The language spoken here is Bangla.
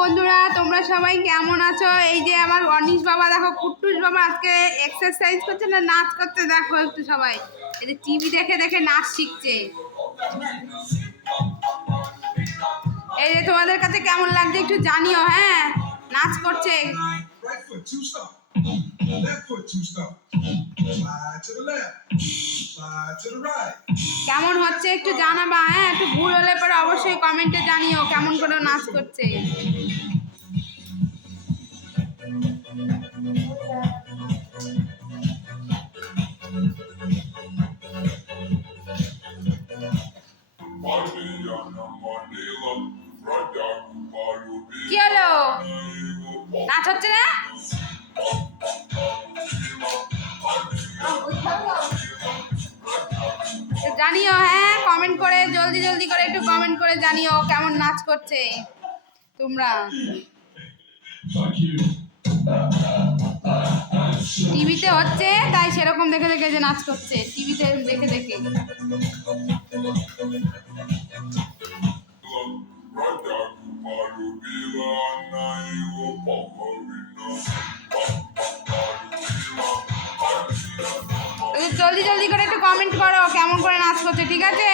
বন্ধুরা, তোমরা সবাই কেমন আছো? এই যে আমার অনিশ বাবা, দেখো, কুট্টুস বাবা আজকে এক্সারসাইজ করছে না, নাচ করছে, দেখো একটু সবাই। এই যে টিভি দেখে দেখে নাচ শিখছে। এই যে তোমাদের কাছে কেমন লাগছে একটু জানিও হ্যাঁ? নাচ করছে. কেমন হচ্ছে একটু জানাবা হ্যাঁ? একটু ভুল হলে অবশ্যই কমেন্টে জানিও কেমন করে নাচ করছে। কি হলো? নাচ হচ্ছে না? জানিও হ্যাঁ? কমেন্ট করে, জলদি জলদি করে একটু কমেন্ট করে জানিও কেমন নাচ করছে তোমরা। টিভিতে হচ্ছে, তাই সেরকম দেখে দেখে যে নাচ করছে। টিভিতে দেখে দেখে। জলদি জলদি করে একটু কমেন্ট করো কেমন করে নাচ করছে, ঠিক আছে?